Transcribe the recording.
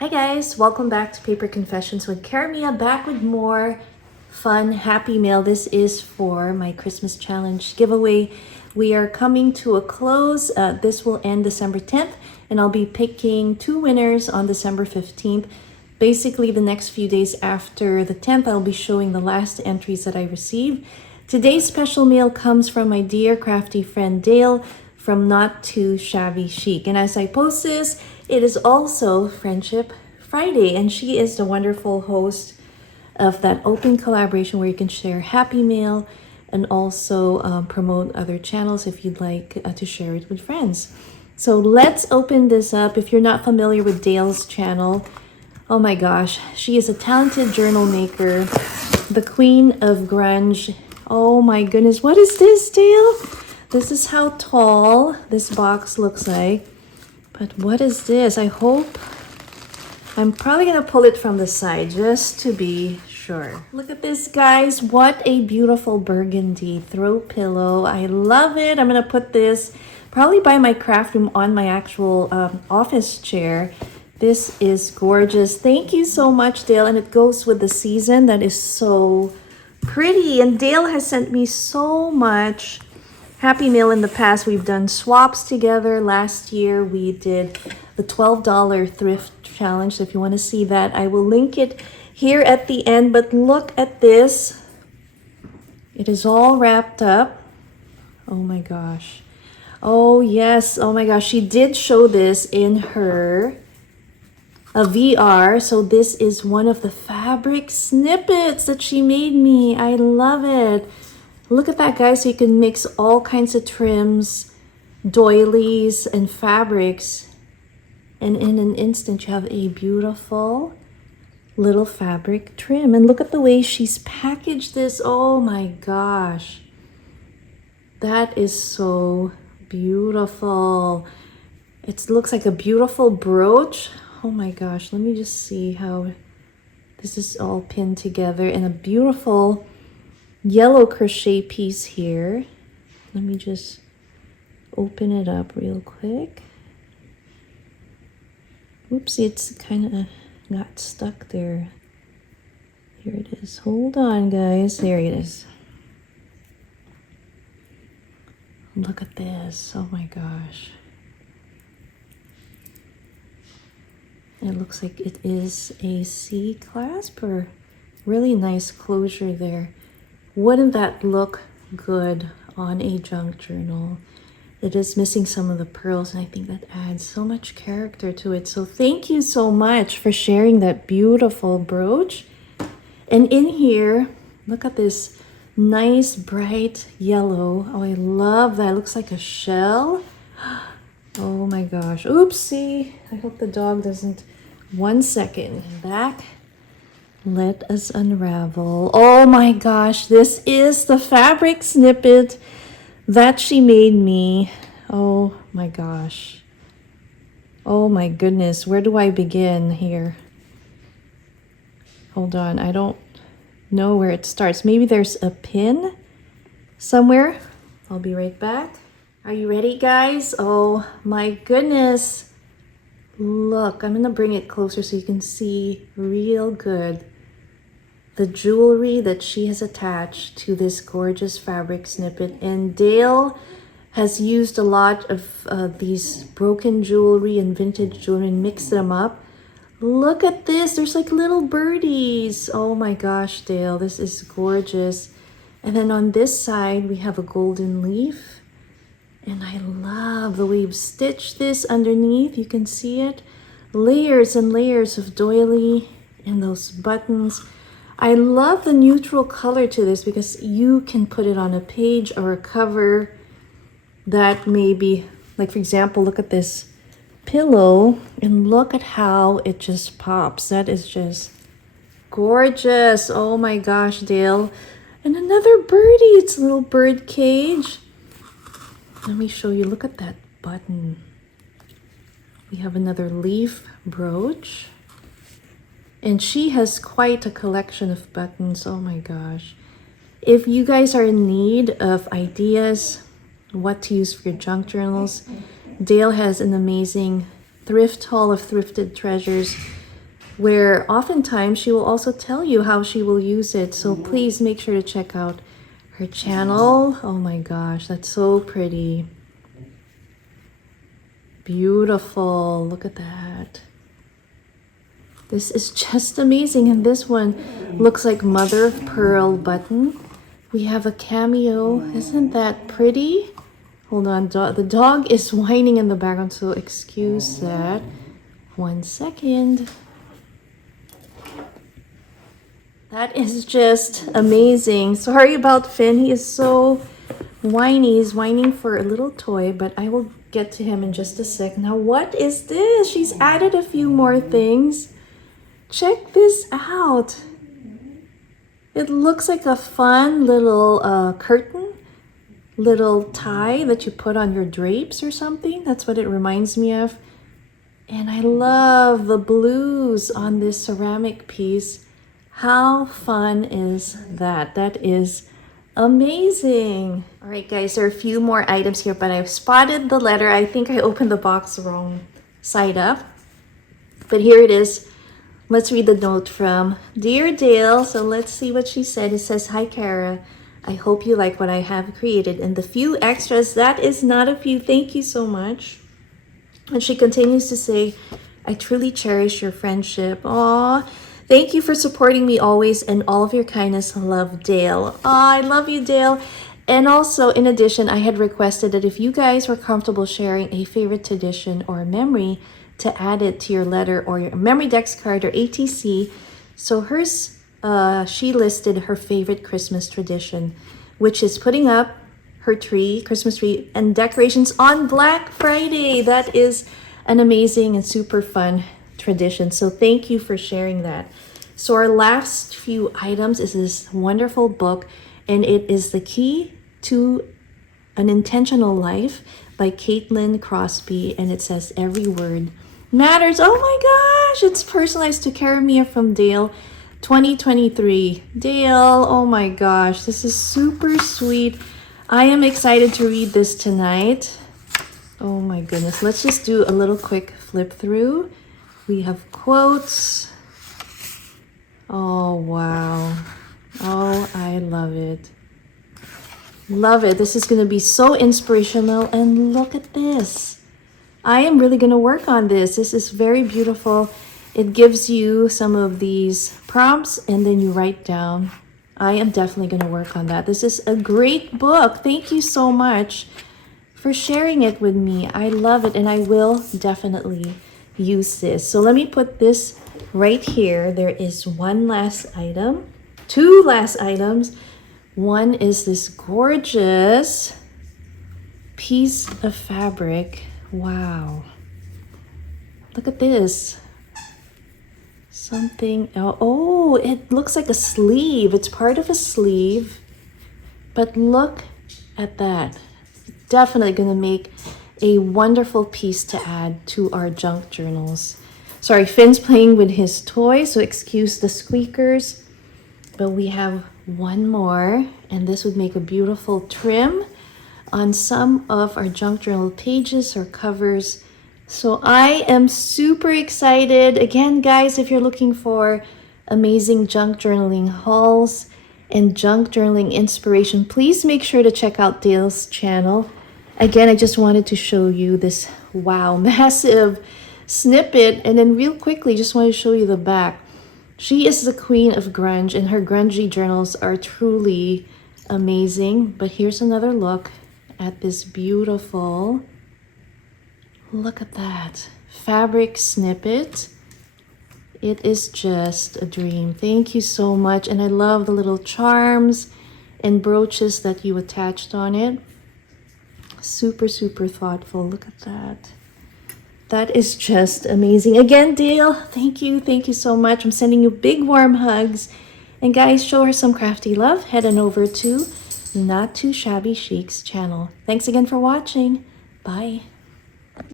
Hi guys, welcome back to Paper Confessions with Karamia, back with more fun, happy mail. This is for my Christmas challenge giveaway. We are coming to a close. This will end December 10th, and I'll be picking two winners on December 15th. Basically, the next few days after the 10th, I'll be showing the last entries that I received. Today's special mail comes from my dear crafty friend Dale from Not Too Shabby Chic. And as I post this, it is also Friendship Friday, and she is the wonderful host of that open collaboration where you can share happy mail and also promote other channels if you'd like to share it with friends. So let's open this up. If you're not familiar with Dale's channel, oh my gosh, she is a talented journal maker, the queen of grunge. Oh my goodness, what is this, Dale? This is how tall this box looks like. But what is this? I'm probably gonna pull it from the side just to be sure. Look at this, guys. What a beautiful burgundy throw pillow. I love it. I'm gonna put this probably by my craft room on my actual office chair. This is gorgeous. Thank you so much, Dale. And it goes with the season. That is so pretty. And Dale has sent me so much happy mail in the past. We've done swaps together. Last year we did the $12 thrift challenge. So if you want to see that, I will link it here at the end. But look at this. It is all wrapped up. Oh my gosh. Oh yes. Oh my gosh. She did show this in her VR. So this is one of the fabric snippets that she made me. I love it. Look at that, guys. So you can mix all kinds of trims, doilies, and fabrics. And in an instant, you have a beautiful little fabric trim. And look at the way she's packaged this. Oh my gosh. That is so beautiful. It looks like a beautiful brooch. Oh my gosh. Let me just see how this is all pinned together in a beautiful yellow crochet piece here. Let me just open it up real quick. Oopsie, it's kind of got stuck there. Here it is. Hold on, guys. There it is. Look at this. Oh my gosh. It looks like it is a C clasp, or really nice closure there. Wouldn't that look good on a junk journal? It is missing some of the pearls, and I think that adds so much character to it. So thank you so much for sharing that beautiful brooch. And in here, look at this nice bright yellow. Oh, I love that. It looks like a shell. Oh my gosh. Oopsie. I hope the dog doesn't. 1 second. Back. Let us unravel. Oh my gosh, this is the fabric snippet that she made me. Oh my gosh. Oh my goodness, where do I begin here? Hold on, I don't know where it starts. Maybe there's a pin somewhere. I'll be right back. Are you ready, guys? Oh my goodness. Look, I'm gonna bring it closer so you can see real good the jewelry that she has attached to this gorgeous fabric snippet. And Dale has used a lot of these broken jewelry and vintage jewelry and mixed them up. Look at this. There's like little birdies. Oh my gosh, Dale, this is gorgeous. And then on this side, we have a golden leaf. And I love the way you've stitched this underneath. You can see it. Layers and layers of doily and those buttons. I love the neutral color to this because you can put it on a page or a cover that maybe, like for example, look at this pillow and look at how it just pops. That is just gorgeous. Oh my gosh, Dale. And another birdie. It's a little bird cage. Let me show you. Look at that button. We have another leaf brooch. And she has quite a collection of buttons. Oh my gosh. If you guys are in need of ideas, what to use for your junk journals, Dale has an amazing thrift haul of thrifted treasures. where oftentimes she will also tell you how she will use it. So please make sure to check out her channel. Oh my gosh, that's so pretty. Beautiful. Look at that. This is just amazing. And this one looks like mother of pearl button. We have a cameo. Isn't that pretty? Hold on. The dog is whining in the background, so excuse that. 1 second. That is just amazing. Sorry about Finn. He is so whiny. He's whining for a little toy, but I will get to him in just a sec. Now, what is this? She's added a few more things. Check this out. It looks like a fun little curtain, little tie that you put on your drapes or something. That's what it reminds me of. And I love the blues on this ceramic piece. How fun is that? That is amazing. All right, guys, there are a few more items here, but I've spotted the letter. I think I opened the box wrong side up, but here it is. Let's read the note from Dear Dale. So let's see what she said. It says, "Hi, Kara. I hope you like what I have created and the few extras." That is not a few. Thank you so much. And she continues to say, "I truly cherish your friendship. Aw, thank you for supporting me always and all of your kindness. Love, Dale." Aw, I love you, Dale. And also, in addition, I had requested that if you guys were comfortable sharing a favorite tradition or a memory, to add it to your letter or your memory dex card or ATC. So hers, she listed her favorite Christmas tradition, which is putting up her tree, Christmas tree, and decorations on Black Friday. That is an amazing and super fun tradition. So thank you for sharing that. So our last few items is this wonderful book, and it is The Key to an Intentional Life by Caitlin Crosby, and it says every word matters. Oh my gosh, it's personalized to Karamia from Dale 2023. Dale, oh my gosh, this is super sweet. I am excited to read this tonight. Oh my goodness, let's just do a little quick flip through. We have quotes. Oh wow. Oh, I love it. Love it. This is going to be so inspirational. And look at this. I am really going to work on this. This is very beautiful. It gives you some of these prompts and then you write down. I am definitely going to work on that. This is a great book. Thank you so much for sharing it with me. I love it and I will definitely use this. So let me put this right here. There is one last item, two last items. One is this gorgeous piece of fabric. Wow. Look at this. Something, oh, it looks like a sleeve. It's part of a sleeve. But look at that. Definitely going to make a wonderful piece to add to our junk journals. Sorry, Finn's playing with his toy, so excuse the squeakers. But we have one more, and this would make a beautiful trim on some of our junk journal pages or covers. So I am super excited. Again, guys, if you're looking for amazing junk journaling hauls and junk journaling inspiration, please make sure to check out Dale's channel. Again, I just wanted to show you this, wow, massive snippet. And then real quickly, just want to show you the back. She is the queen of grunge, and her grungy journals are truly amazing. But here's another look at this beautiful, look at that, fabric snippet. It is just a dream. Thank you so much. And I love the little charms and brooches that you attached on it. Super, super thoughtful. Look at that. That is just amazing. Again, Dale, thank you. Thank you so much. I'm sending you big warm hugs. And guys, show her some crafty love. Head on over to Not Too Shabby Chic's channel. Thanks again for watching. Bye.